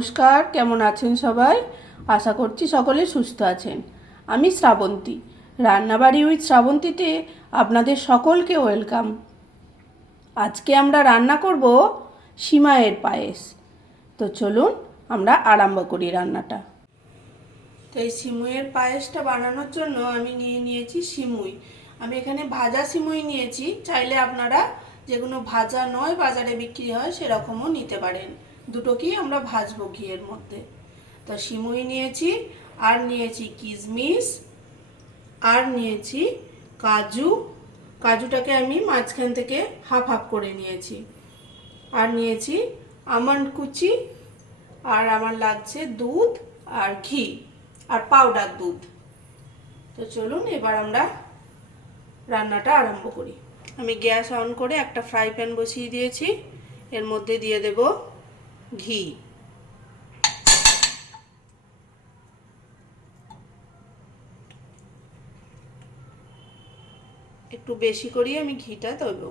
নমস্কার, কেমন আছেন সবাই? আশা করছি সকলে সুস্থ আছেন। আমি শ্রাবন্তী, রান্নাবাড়ি উইথ শ্রাবন্তীতে আপনাদের সকলকে ওয়েলকাম। আজকে আমরা রান্না করব সিমাইয়ের পায়েস। তো চলুন আমরা আরম্ভ করি রান্নাটা। তো এই সিমুইয়ের পায়েসটা বানানোর জন্য আমি নিয়েছি সিমুই। আমি এখানে ভাজা সিমুই নিয়েছি, চাইলে আপনারা যেগুলো ভাজা নয় বাজারে বিক্রি হয় সেরকমও নিতে পারেন। দুটোকেই আমরা ভাজবো ঘিয়ের মধ্যে। তো সিমুই নিয়েছি, আর নিয়েছি কিশমিশ, আর নিয়েছি কাজু। কাজুটাকে আমি মাঝখান থেকে হাফ হাফ করে নিয়েছি। আর নিয়েছি আমন্ড কুচি, আর আমার লাগছে দুধ আর ঘি আর পাউডার দুধ। তো চলুন এবার আমরা রান্নাটা আরম্ভ করি। আমি গ্যাস অন করে একটা ফ্রাই প্যান বসিয়ে দিয়েছি। এর মধ্যে দিয়ে দেব ঘি। একটু বেশি করে আমি ঘিটা দেব।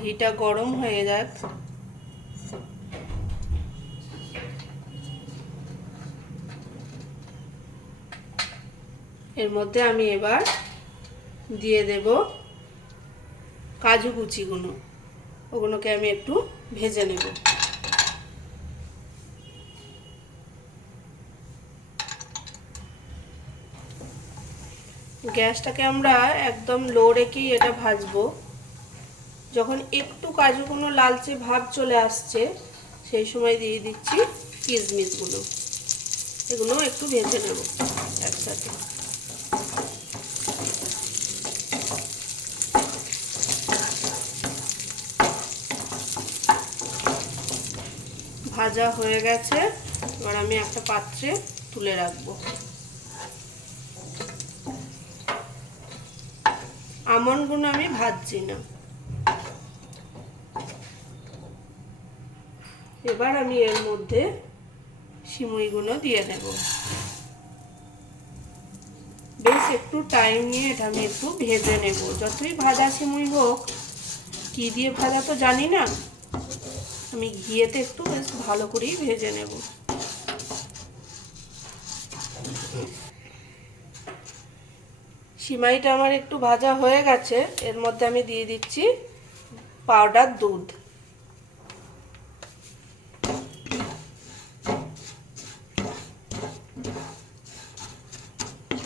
ঘিটা গরম হয়ে যাক। এর মধ্যে আমি এবার দিয়ে দেব কাজু কুচিগুলো। ওগুলোকে আমি একটু ভেজে নেব। গ্যাসটাকে আমরা একদম লো রেখেই এটা ভাজবো। যখন একটু কাজুগুলো লালচে ভাব চলে আসছে সেই সময় দিয়ে দিচ্ছি কিশমিশগুলো। এগুলো একটু ভেজে নেব একসাথে। ভাজা হয়ে গেছে, এবার আমি একটা পাত্রে তুলে রাখবো। আমন্ডগুলো আমি ভাজছি না। এবার আমি এর মধ্যে সিমুইগুলো দিয়ে দেব। বেশ একটু টাইম নিয়ে এটা আমি একটু ভেজে নেব। যতই ভাজা সিমুই হোক, কি দিয়ে ভাজা তো জানি না, আমি ঘিয়েতে একটু বেশ ভালো করেই ভেজে নেব। সিমাইটা আমার একটু ভাজা হয়ে গেছে। এর মধ্যে আমি দিয়ে দিচ্ছি পাউডার দুধ।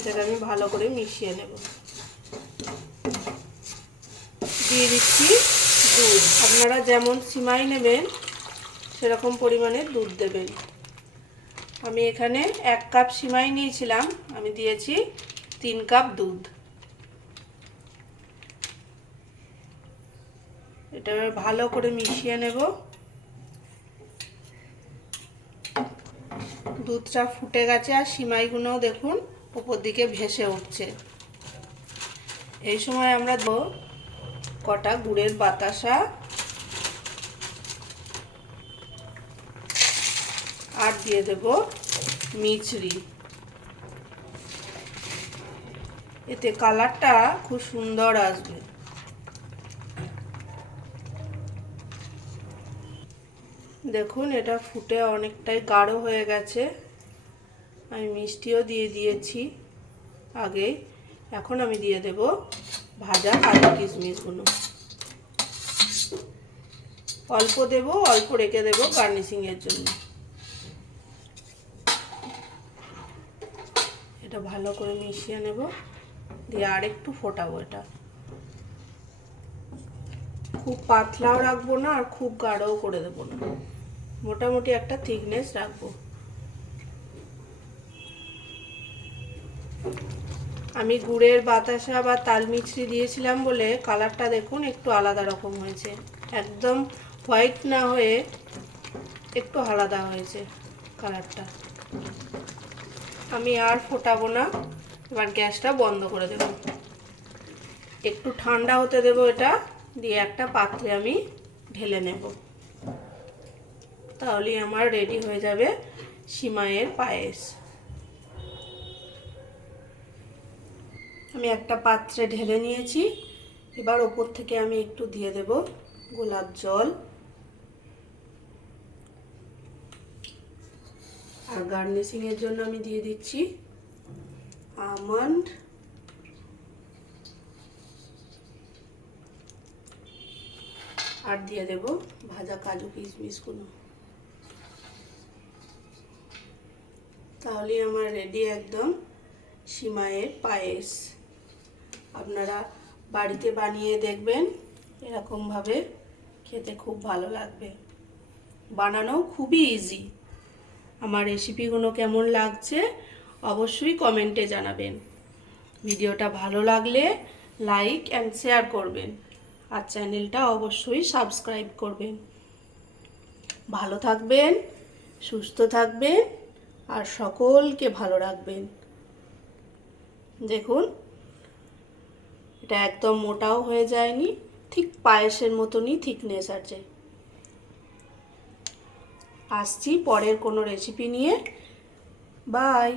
সেটা আমি ভালো করে মিশিয়ে নেব। দিয়ে দিচ্ছি দুধ। আপনারা যেমন সিমাই নেবেন সেরকম পরিমাণে দুধ দেবেন। আমি এখানে 1 কাপ সিমাই নিয়েছিলাম, আমি দিয়েছি 3 কাপ দুধ। এটা ভালো করে মিশিয়ে নেব। দুধটা ফুটে গেছে আর সিমাইগুলোও দেখুন উপর দিকে ভেসে উঠছে। এই সময় আমরা দেব কটা গুড়ের বাতাসা, আর দিয়ে দেব মিছরি। এতে কালারটা খুব সুন্দর আসবে। দেখুন এটা ফুটে অনেকটাই গাঢ় হয়ে গেছে। আমি মিষ্টিও দিয়ে দিয়েছি আগে। এখন আমি দিয়ে দেব ভাজা কাজু কিশমিশগুলো। অল্প দেব, অল্প রেখে দেব গার্নিশিং এর জন্য। এটা ভালো করে মিশিয়ে নেব, দিয়ে আর একটু ফোটাবো। এটা খুব পাতলাও রাখবো না আর খুব গাঢ়ও করে দেবো না, মোটামুটি একটা থিকনেস রাখবো। আমি গুড়ের বাতাসা বা তাল মিছরি দিয়েছিলাম বলে কালারটা দেখুন একটু আলাদা রকম হয়েছে। একদম হোয়াইট না হয়ে একটু আলাদা হয়েছে কালারটা। আমি আর ফোটাবো না, এবার গ্যাসটা বন্ধ করে দেব। একটু ঠান্ডা হতে দেব এটা, দিয়ে একটা পাত্রে আমি ঢেলে নেব। তাহলেই আমার রেডি হয়ে যাবে সিমাইয়ের পায়েস। আমি একটা পাত্রে ঢেলে নিয়েছি। এবার ওপর থেকে আমি একটু দিয়ে দেব গোলাপ জল, আর গার্নিশিংয়ের জন্য আমি দিয়ে দিচ্ছি আমন্ড, আর দিয়ে দেব ভাজা কাজু কিশমিশগুলো। তাহলে আমার রেডি একদম সিমাইয়ের পায়েস। আপনারা বাড়িতে বানিয়ে দেখবেন, এরকমভাবে খেতে খুব ভালো লাগবে। বানানো খুবই ইজি। আমার রেসিপিগুলো কেমন লাগছে অবশ্যই কমেন্টে জানাবেন। ভিডিওটা ভালো লাগলে লাইক অ্যান্ড শেয়ার করবেন, আর চ্যানেলটা অবশ্যই সাবস্ক্রাইব করবেন। ভালো থাকবেন, সুস্থ থাকবেন, আর সকলকে ভালো রাখবেন। দেখুন, এটা একদম মোটাও হয়ে যায়নি, ঠিক পায়েসের মতনই থিকনেস আছে। আসছি পরের কোনো রেসিপি নিয়ে। বাই।